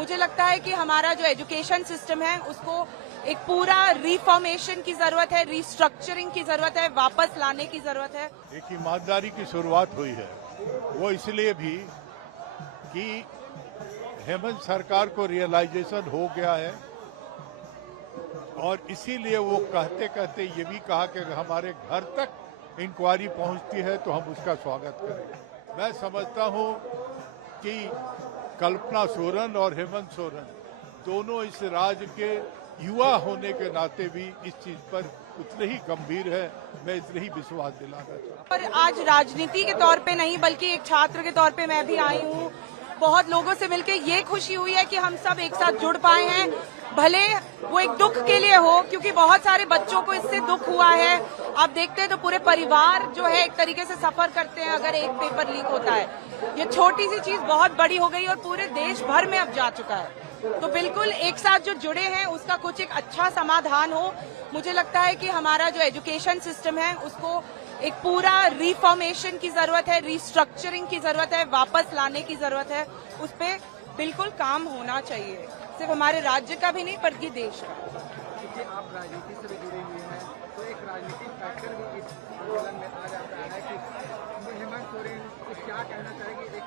मुझे लगता है कि हमारा जो एजुकेशन सिस्टम है उसको एक पूरा रिफॉर्मेशन की जरूरत है, रिस्ट्रक्चरिंग की जरूरत है, वापस लाने की जरूरत है। एक ईमानदारी की शुरुआत हुई है, वो इसलिए भी कि हेमंत सरकार को रियलाइजेशन हो गया है और इसीलिए वो कहते कहते ये भी कहा कि हमारे घर तक इंक्वायरी पहुंचती है तो हम उसका स्वागत करें। मैं समझता हूं कि कल्पना सोरेन और हेमंत सोरेन दोनों इस राज्य के युवा होने के नाते भी इस चीज पर उतने ही गंभीर है। मैं इतने ही विश्वास दिलाना चाहता हूं। और आज राजनीति के तौर पे नहीं बल्कि एक छात्र के तौर पे मैं भी आई हूँ। बहुत लोगों से मिलके ये खुशी हुई है कि हम सब एक साथ जुड़ पाए हैं, भले वो एक दुख के लिए हो, क्योंकि बहुत सारे बच्चों को इससे दुख हुआ है। आप देखते हैं तो पूरे परिवार जो है एक तरीके से सफर करते हैं अगर एक पेपर लीक होता है। ये छोटी सी चीज बहुत बड़ी हो गई और पूरे देश भर में अब जा चुका है। तो बिल्कुल एक साथ जो जुड़े हैं उसका कुछ एक अच्छा समाधान हो। मुझे लगता है कि हमारा जो एजुकेशन सिस्टम है उसको एक पूरा रिफॉर्मेशन की जरूरत है, रिस्ट्रक्चरिंग की जरूरत है, वापस लाने की जरूरत है। उस पर बिल्कुल काम होना चाहिए, सिर्फ हमारे राज्य का भी नहीं बल्कि देश का। क्योंकि आप राजनीति से भी जुड़े हुए हैं तो एक राजनीतिक फैक्टर भी इस आंदोलन में आ जाता है कि हेमंत सोरेन को क्या कहना चाहेंगे, एक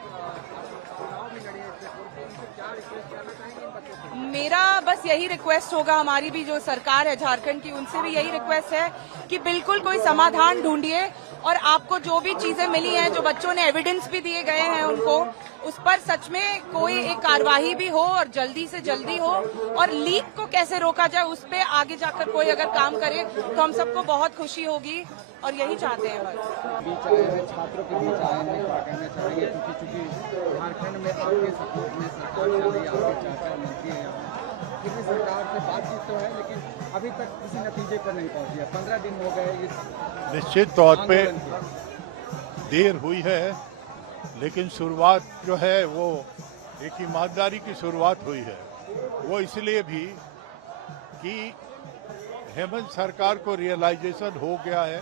चुनाव भी लड़े इससे पूर्व, उनसे क्या रिक्वेस्ट करना चाहेंगे इन बच्चों को? मेरा बस यही रिक्वेस्ट होगा, हमारी भी जो सरकार है झारखंड की, उनसे भी यही रिक्वेस्ट है कि बिल्कुल कोई समाधान ढूंढिए और आपको जो भी चीजें मिली हैं, जो बच्चों ने एविडेंस भी दिए गए हैं उनको, उस पर सच में कोई एक कार्यवाही भी हो और जल्दी से जल्दी हो। और लीक को कैसे रोका जाए उस पर आगे जाकर कोई अगर काम करे तो हम सबको बहुत खुशी होगी और यही चाहते हैं बस। बीच आए हैं, छात्रों के बीच आए हैं, क्या कहना चाहेंगे? क्योंकि चूंकि झारखंड में आपके सपोर्ट में सरकार चल रही है, आपके चाचा मंत्री है यहाँ, क्योंकि सरकार से बातचीत तो है लेकिन अभी तक किसी नतीजे पर नहीं पहुंची है। 15 दिन हो गए इस निश्चित तौर पे देर हुई है, लेकिन शुरुआत जो है वो एक ईमानदारी की शुरुआत हुई है। वो इसलिए भी कि हेमंत सरकार को रियलाइजेशन हो गया है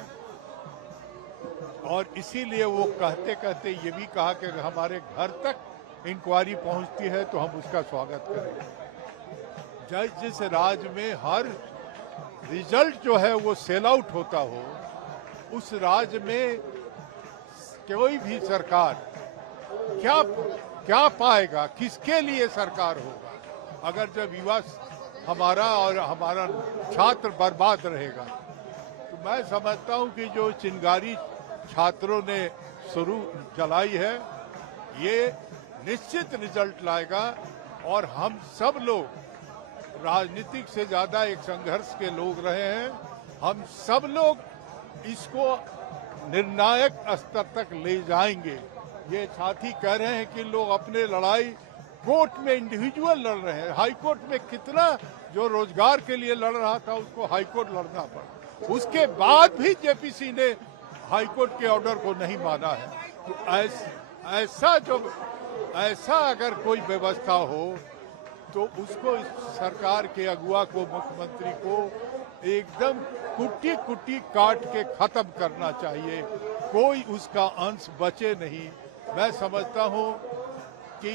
और इसीलिए वो कहते कहते ये भी कहा कि हमारे घर तक इंक्वायरी पहुंचती है तो हम उसका स्वागत करें। जिस राज्य में हर रिजल्ट जो है वो सेल आउट होता हो, उस राज्य में कोई भी सरकार क्या पाएगा, किसके लिए सरकार होगा अगर जब युवा हमारा और हमारा छात्र बर्बाद रहेगा। तो मैं समझता हूं कि जो चिंगारी छात्रों ने शुरू चलाई है ये निश्चित रिजल्ट लाएगा और हम सब लोग राजनीतिक से ज्यादा एक संघर्ष के लोग रहे हैं, हम सब लोग इसको निर्णायक स्तर तक ले जाएंगे। ये साथी कह रहे हैं कि लोग अपने लड़ाई कोर्ट में इंडिविजुअल लड़ रहे हैं। हाई कोर्ट में कितना जो रोजगार के लिए लड़ रहा था उसको हाई कोर्ट लड़ना पड़ा, उसके बाद भी जेपीसी ने हाई कोर्ट के ऑर्डर को नहीं माना है। तो ऐसा अगर कोई व्यवस्था हो तो उसको इस सरकार के अगुवा को, मुख्यमंत्री को एकदम कुट्टी कुट्टी काट के खत्म करना चाहिए, कोई उसका अंश बचे नहीं। मैं समझता हूं कि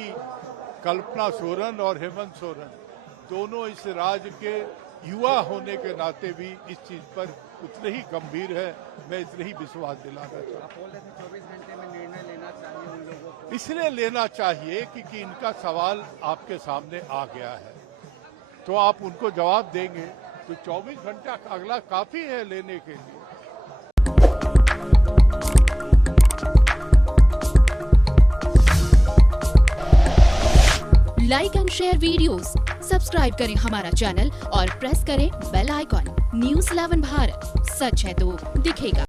कल्पना सोरेन और हेमंत सोरेन दोनों इस राज्य के युवा होने के नाते भी इस चीज पर उतने ही गंभीर है। मैं इतने ही विश्वास दिलाना चाहता हूं। आप बोल रहे थे 24 घंटे में निर्णय लेना चाहिए उन लोगों को, इसलिए लेना चाहिए क्योंकि इनका सवाल आपके सामने आ गया है तो आप उनको जवाब देंगे तो 24 घंटा अगला काफी है लेने के लिए। Like and share videos, subscribe करें हमारा चैनल और प्रेस करें बेल आइकॉन। News 11 भारत, सच है तो दिखेगा।